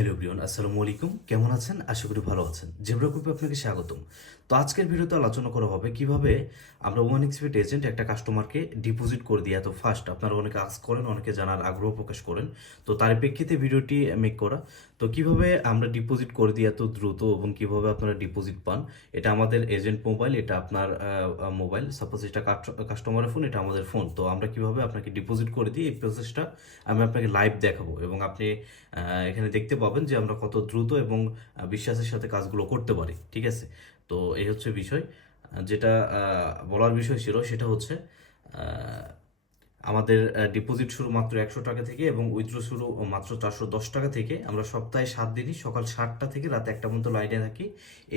Hello everyone, আসসালামু আলাইকুম। কেমন আছেন? আশা করি ভালো আছেন। জেব্রা গ্রুপে আপনাকে স্বাগতম। তো আজকের ভিডিওতে আলোচনা করা হবে কিভাবে আমরা ওয়ান এক্সপেট এজেন্ট একটা কাস্টমারকে ডিপোজিট করে দিই এত ফাস্ট। আপনারা অনেকে আস্ক করেন, অনেকে জানার আগ্রহ প্রকাশ করেন। তো তার প্রেক্ষিতে ভিডিওটি মেক করা। তো কিভাবে আমরা ডিপোজিট করে দিই এত দ্রুত এবং কিভাবে আপনারা ডিপোজিট পান, এটা আমাদের এজেন্ট মোবাইল, এটা আপনার মোবাইল, সাপোজ এটা কাস্টমারের ফোন, এটা আমাদের ফোন। তো আমরা কিভাবে আপনাকে ডিপোজিট করে দিই এই প্রসেসটা আমি আপনাকে লাইভ দেখাবো এবং আপনি এখানে দেখতে পাবেন যে আমরা কত দ্রুত এবং বিশ্বাসের সাথে কাজগুলো করতে পারি। ঠিক আছে, তো এই হচ্ছে বিষয়। যেটা বলার বিষয় ছিল সেটা হচ্ছে আমাদের ডিপোজিট শুরু মাত্র 100 টাকা থেকে এবং উইথড্র শুরু মাত্র 410 টাকা থেকে। আমরা সপ্তাহে 7 দিনই সকাল 7টা থেকে রাত 1টা পর্যন্ত লাইনে থাকি।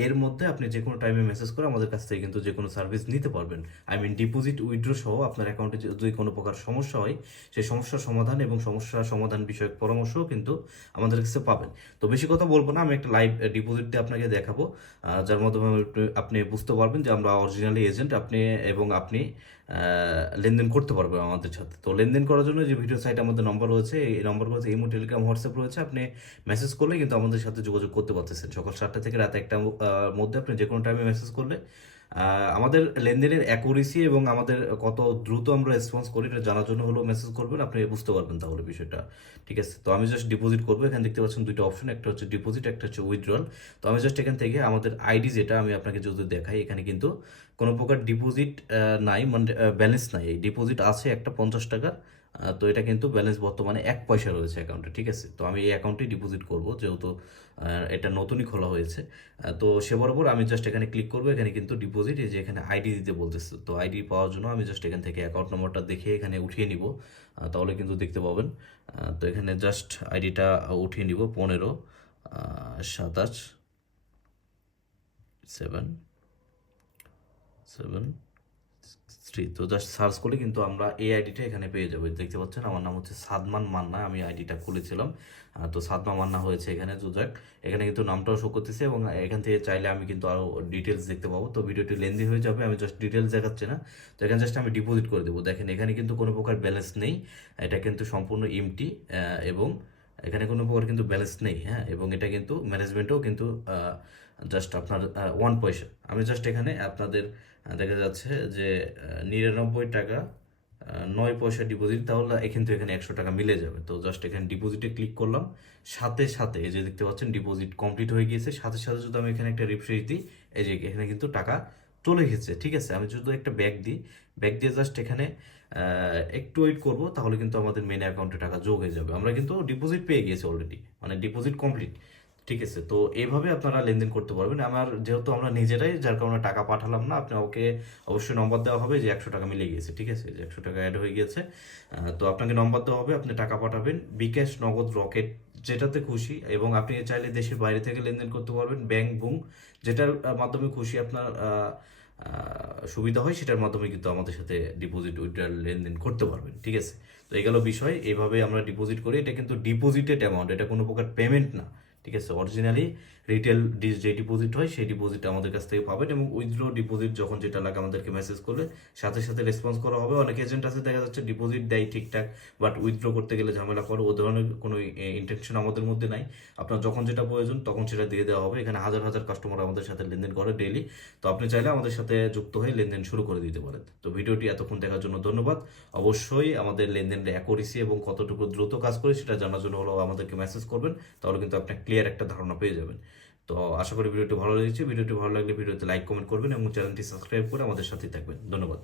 এর মধ্যে আপনি যে কোনো টাইমে মেসেজ করে আমাদের কাছ থেকে কিন্তু যে কোনো সার্ভিস নিতে পারবেন। আই মিন ডিপোজিট উইথড্র সহ আপনার অ্যাকাউন্টে যদি কোনো প্রকার সমস্যা হয়, সেই সমস্যার সমাধান এবং সমস্যা সমাধান বিষয়ক পরামর্শও কিন্তু আমাদের কাছে পাবেন। তো বেশি কথা বলবো না, আমি একটা লাইভ ডিপোজিটটা আপনাকে দেখাবো, যার মাধ্যমে আপনি বুঝতে পারবেন যে আমরা অরিজিনালি এজেন্ট, আপনি লেনদেন করতে পারবেন আমাদের সাথে। তো লেনদেন করার জন্য যে ভিডিও সাইটে আমাদের নম্বর রয়েছে, এই নম্বরগুলোতে ইমো, টেলিগ্রাম, হোয়াটসঅ্যাপ রয়েছে। আপনি মেসেজ করলে কিন্তু আমাদের সাথে যোগাযোগ করতে পারতেছেন। সকাল 7টা থেকে রাত 1টার মধ্যে আপনি যে কোনো টাইমে মেসেজ করলে আমাদের লেনদেনের অ্যাকুরেসি এবং আমাদের কত দ্রুত আমরা রেসপন্স করি এটা জানার জন্য হলো মেসেজ করবেন, আপনি বুঝতে পারবেন তাহলে বিষয়টা। ঠিক আছে, তো আমি জাস্ট ডিপোজিট করবো। এখানে দেখতে পাচ্ছেন দুইটা অপশন, একটা হচ্ছে ডিপোজিট, একটা হচ্ছে উইথড্রল। তো আমি জাস্ট এখান থেকে আমাদের আইডি, যেটা আমি আপনাকে যদি দেখাই, এখানে কিন্তু কোনো প্রকার ডিপোজিট নাই, মানে ব্যালেন্স নাই। এই ডিপোজিট আছে একটা 50 টাকার। তো এটা কিন্তু ব্যালেন্স বর্তমানে 1 পয়সা রয়েছে অ্যাকাউন্টে। ঠিক আছে, তো আমি এই অ্যাকাউন্টে ডিপোজিট করব, যেহেতু এটা নতুনই খোলা হয়েছে। তো সে বরাবর আমি জাস্ট এখানে ক্লিক করবো। এখানে কিন্তু ডিপোজিট, এই যে এখানে আইডি দিতে বলতেছে। তো আইডি পাওয়ার জন্য আমি জাস্ট এখান থেকে অ্যাকাউন্ট নম্বরটা দেখে এখানে উঠিয়ে নিব, তাহলে কিন্তু দেখতে পাবেন। তো এখানে জাস্ট আইডিটা উঠিয়ে নিব, 15 27 7 তো জাস্ট সার্চ করলে কিন্তু আমরা এই আইডিটা এখানে পেয়ে যাবো। দেখতে পাচ্ছেন আমার নাম হচ্ছে সাদমান মান্না, আমি আইডিটা খুলেছিলাম। তো সাদমান মান্না হয়েছে এখানে। জোজাক এখানে কিন্তু নামটাও শো করতেছে এবং এখান থেকে চাইলে আমি কিন্তু আরও ডিটেলস দেখতে পাবো। তো ভিডিওটি লেন্দি হয়ে যাবে, আমি জাস্ট ডিটেলস দেখাচ্ছি না। তো এখানে জাস্ট আমি ডিপোজিট করে দেবো। দেখেন এখানে কিন্তু কোনো প্রকার ব্যালেন্স নেই, এটা কিন্তু সম্পূর্ণ এমটি এবং এখানে কোনো প্রকার কিন্তু ব্যালেন্স নেই। হ্যাঁ, এবং এটা কিন্তু ম্যানেজমেন্টও কিন্তু জাস্ট আপনার 1 পয়সা। আমি জাস্ট এখানে আপনাদের দেখা যাচ্ছে যে 99 টাকা 9 পয়সা ডিপোজিট, তাহলে কিন্তু এখানে 100 টাকা মিলে যাবে। তো জাস্ট এখানে ডিপোজিটে ক্লিক করলাম, সাথে সাথে এই যে দেখতে পাচ্ছেন ডিপোজিট কমপ্লিট হয়ে গিয়েছে। সাথে সাথে যদি আমি এখানে একটা রিফ্রেশ দিই, এই যে এখানে কিন্তু টাকা চলে গেছে। ঠিক আছে, আমি যদি একটা ব্যাক দিই, ব্যাক দিয়ে জাস্ট এখানে একটু ওয়েট করবো, তাহলে কিন্তু আমাদের মেন অ্যাকাউন্টে টাকা যোগ হয়ে যাবে। আমরা কিন্তু ডিপোজিট পেয়ে গিয়েছি অলরেডি, মানে ডিপোজিট কমপ্লিট। ঠিক আছে, তো এইভাবে আপনারা লেনদেন করতে পারবেন। আমার যেহেতু আমরা নিজেরাই, যার কারণে টাকা পাঠালাম না, আপনি ওকে অবশ্যই নম্বর দেওয়া হবে যে 100 টাকা মিলে গিয়েছে। ঠিক আছে, যে 100 টাকা অ্যাড হয়ে গিয়েছে। তো আপনাকে নম্বর দেওয়া হবে, আপনি টাকা পাঠাবেন বিকাশ, নগদ, রকেট, যেটাতে খুশি। এবং আপনি চাইলে দেশের বাইরে থেকে লেনদেন করতে পারবেন, ব্যাংক, বুং, যেটার মাধ্যমে খুশি আপনার সুবিধা হয়, সেটার মাধ্যমে কিন্তু আমাদের সাথে ডিপোজিট উইথড্রল লেনদেন করতে পারবেন। ঠিক আছে, তো এই গেল বিষয়। এইভাবে আমরা ডিপোজিট করি, এটা কিন্তু ডিপোজিটেড অ্যামাউন্ট, এটা কোনো প্রকার পেমেন্ট না। ঠিক আছে, অরিজিনালি রিটেল যে ডিপোজিট হয় সেই ডিপোজিট আমাদের কাছ থেকে পাবেন। এবং উইথড্র ডিপোজিট যখন যেটা লাগে আমাদেরকে মেসেজ করলে সাথে সাথে রেসপন্স করা হবে। অনেক এজেন্ট আছে দেখা যাচ্ছে ডিপোজিট দেয় ঠিকঠাক, বাট উইথড্র করতে গেলে ঝামেলা করে। ও ধরনের কোনো ইন্টেনশন আমাদের মধ্যে নাই। আপনার যখন যেটা প্রয়োজন তখন সেটা দিয়ে দেওয়া হবে। এখানে হাজার হাজার কাস্টমার আমাদের সাথে লেনদেন করে ডেইলি। তো আপনি চাইলে আমাদের সাথে যুক্ত হয়ে লেনদেন শুরু করে দিতে পারেন। তো ভিডিওটি এতক্ষণ দেখার জন্য ধন্যবাদ। অবশ্যই আমাদের লেনদেনের অ্যাকুরেসি এবং কতটুকু দ্রুত কাজ করে সেটা জানার জন্য হলো আমাদেরকে মেসেজ করবেন, তাহলে কিন্তু আপনি ক্লিয়ার একটা ধারণা পেয়ে যাবেন। তো আশা করি ভিডিওটি ভালো লেগেছে। ভিডিওটি ভালো লাগলে ভিডিওতে লাইক, কমেন্ট করবেন এবং চ্যানেলটি সাবস্ক্রাইব করে আমাদের সাথেই থাকবেন। ধন্যবাদ।